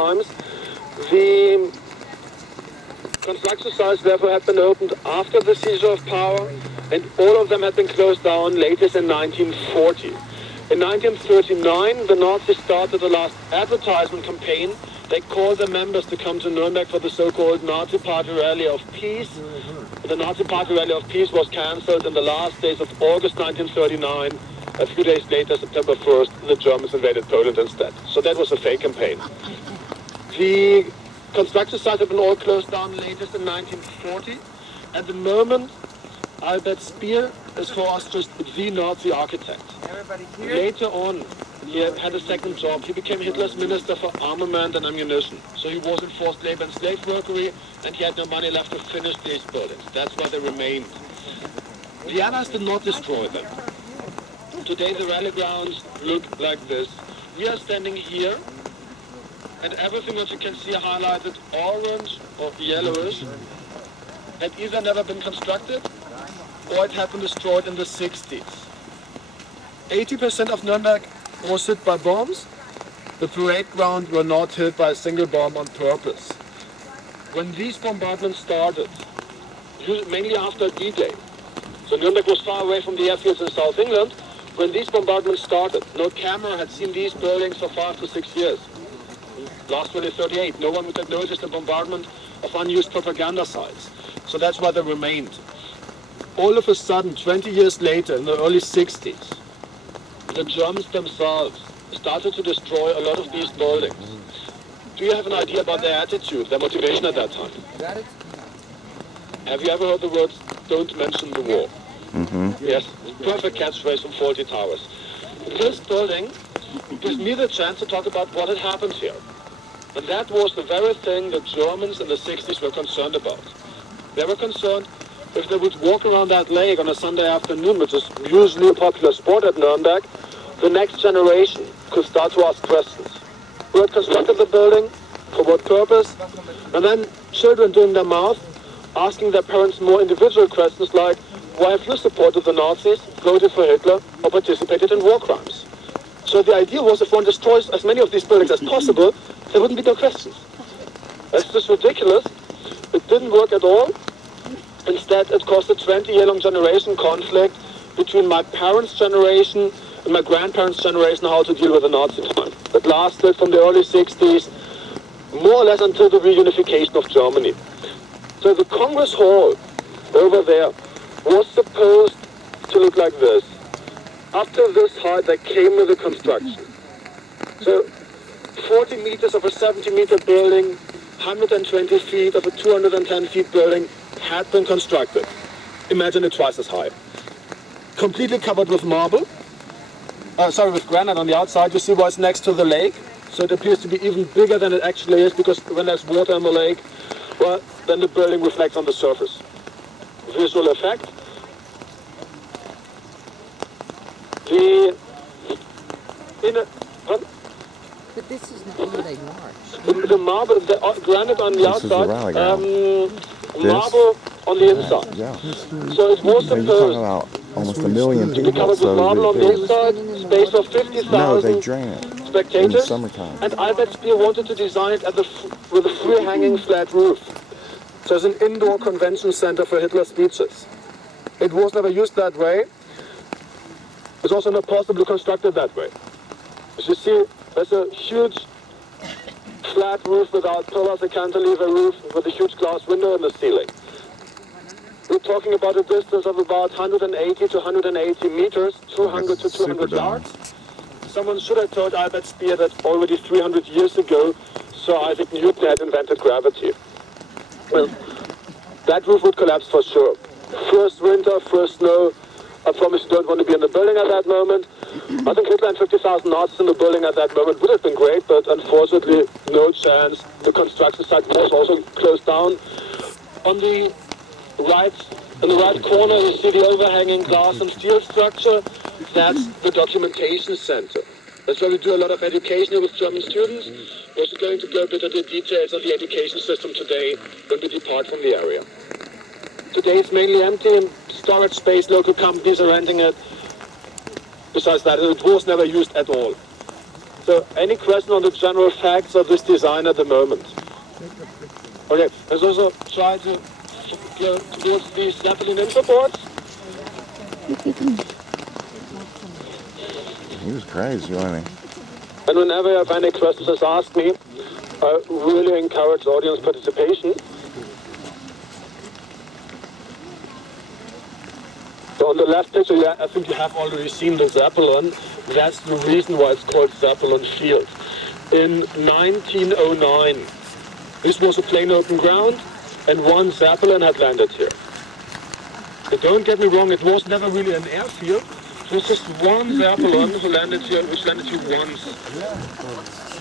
times. The construction sites therefore had been opened after the seizure of power, and all of them had been closed down latest in 1940. In 1939, the Nazis started the last advertisement campaign. They called their members to come to Nuremberg for the so-called Nazi Party Rally of Peace. The Nazi Party Rally of Peace was cancelled in the last days of August 1939. A few days later, September 1st, the Germans invaded Poland instead. So that was a fake campaign. The construction sites have been all closed down latest in 1940. At the moment, Albert Speer is for us just the Nazi architect. Later on, he had a second job. He became Hitler's Minister for Armament and Ammunition. So he was in forced labor and slave workery, and he had no money left to finish these buildings. That's why they remained. The Allies did not destroy them. Today the rally grounds look like this. We are standing here, and everything that you can see highlighted orange or yellowish had either never been constructed or it had been destroyed in the 60s. 80% of Nuremberg was hit by bombs. The parade ground were not hit by a single bomb on purpose. When these bombardments started, mainly after D-Day, so Nuremberg was far away from the airfields in South England, when these bombardments started, no camera had seen these buildings for 5 to 6 years. Last one in 38, no one would have noticed the bombardment of unused propaganda sites. So that's why they remained. All of a sudden, 20 years later, in the early 60s, the Germans themselves started to destroy a lot of these buildings. Do you have an idea about their attitude, their motivation at that time? Have you ever heard the words, "Don't mention the war"? Yes, perfect catchphrase from Fawlty Towers. This building gives me the chance to talk about what had happened here. And that was the very thing the Germans in the 60s were concerned about. They were concerned if they would walk around that lake on a Sunday afternoon, which is usually a popular sport at Nuremberg, the next generation could start to ask questions. Who had constructed the building? For what purpose? And then children doing their mouth, asking their parents more individual questions like, why have you supported the Nazis, voted for Hitler, or participated in war crimes? So the idea was if one destroys as many of these buildings as possible, there wouldn't be no questions. That's just ridiculous. It didn't work at all. Instead, it caused a 20-year-long generation conflict between my parents' generation and my grandparents' generation how to deal with the Nazi time. That lasted from the early 60s, more or less until the reunification of Germany. So the Congress Hall over there was supposed to look like this. Up to this height, they came with the construction. So 40 meters of a 70-meter building, 120 feet of a 210 feet building had been constructed. Imagine it twice as high. Completely covered with marble. With granite on the outside. You see why it's next to the lake. So it appears to be even bigger than it actually is, because when there's water in the lake, well, then the building reflects on the surface. Visual effect. But this is not really large. The marble, the granite on the outside, marble on the inside. Yeah. So it was You're talking supposed about almost a million to be people. covered with marble on the inside, space for 50,000 No, they drain it in the spectators. summertime. And Albert Speer wanted to design it with a free-hanging flat roof. So it's an indoor convention center for Hitler's speeches. It was never used that way. It's also not possible to construct it that way. As you see, there's a huge flat roof without pillars, a cantilever roof with a huge glass window in the ceiling. We're talking about a distance of about 180 to 180 meters, 200 to 200 yards. Someone should have told Albert Speer that already 300 years ago, Sir Isaac Newton had invented gravity. Well, that roof would collapse for sure. First winter, first snow. I promise you don't want to be in the building at that moment. I think Hitler and 50,000 Nazis in the building at that moment would have been great, but unfortunately, no chance. The construction site was also closed down. On the right, in the right corner, you see the overhanging glass and steel structure. That's the documentation center. That's where we do a lot of education with German students. We're also going to go a bit into the details of the education system today when we depart from the area. Today it's mainly empty and storage space, local companies are renting it. Besides that, it was never used at all. So any question on the general facts of this design at the moment? Okay, let's also try to go towards these Zeppelin info boards. He was crazy, wasn't he? And whenever you have any questions, just ask me. I really encourage audience participation. So on the left picture, yeah, I think you have already seen the Zeppelin. That's the reason why it's called Zeppelin Field. In 1909, this was a plain open ground, and one Zeppelin had landed here. But don't get me wrong, it was never really an airfield. It was just one Zeppelin who landed here, which landed here once.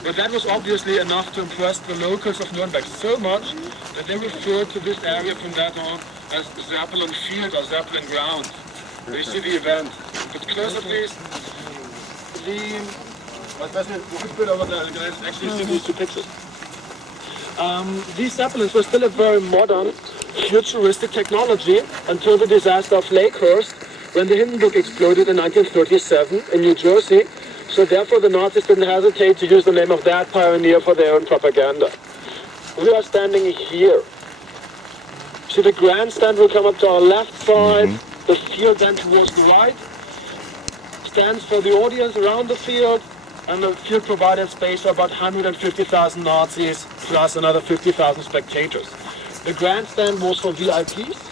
But that was obviously enough to impress the locals of Nuremberg so much that they referred to this area from that on as Zeppelin Field or Zeppelin Ground. You see the event. But closer please, you can actually see these two pictures. These Zeppelins were still a very modern, futuristic technology until the disaster of Lakehurst, when the Hindenburg exploded in 1937 in New Jersey. So therefore the Nazis didn't hesitate to use the name of that pioneer for their own propaganda. We are standing here. See, the grandstand will come up to our left side, the field then towards the right, stands for the audience around the field, and the field provided space for about 150,000 Nazis, plus another 50,000 spectators. The grandstand was for VIPs.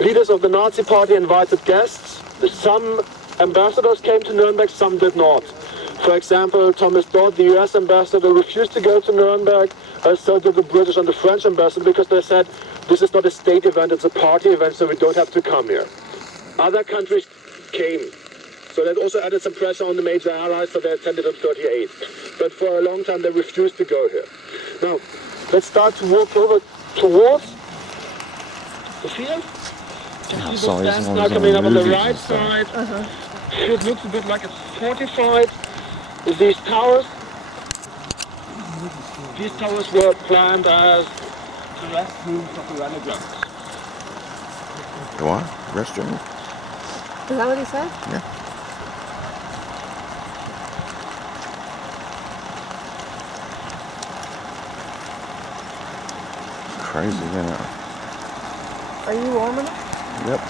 Leaders of the Nazi party invited guests. Some ambassadors came to Nuremberg, some did not. For example, Thomas Dodd, the US ambassador, refused to go to Nuremberg, as so did the British and the French ambassador, because they said, this is not a state event, it's a party event, so we don't have to come here. Other countries came. So that also added some pressure on the major allies, so they attended on 38. But for a long time, they refused to go here. Now, let's start to walk over towards the field. Yeah, The so he's stands on now his coming own up on the movies right and stuff. side. It looks a bit like it's fortified. These towers were planned as the restrooms of the renegades. The what? Restroom? Is that what he said? Yeah. Crazy, isn't it? Are you warm enough? Yep.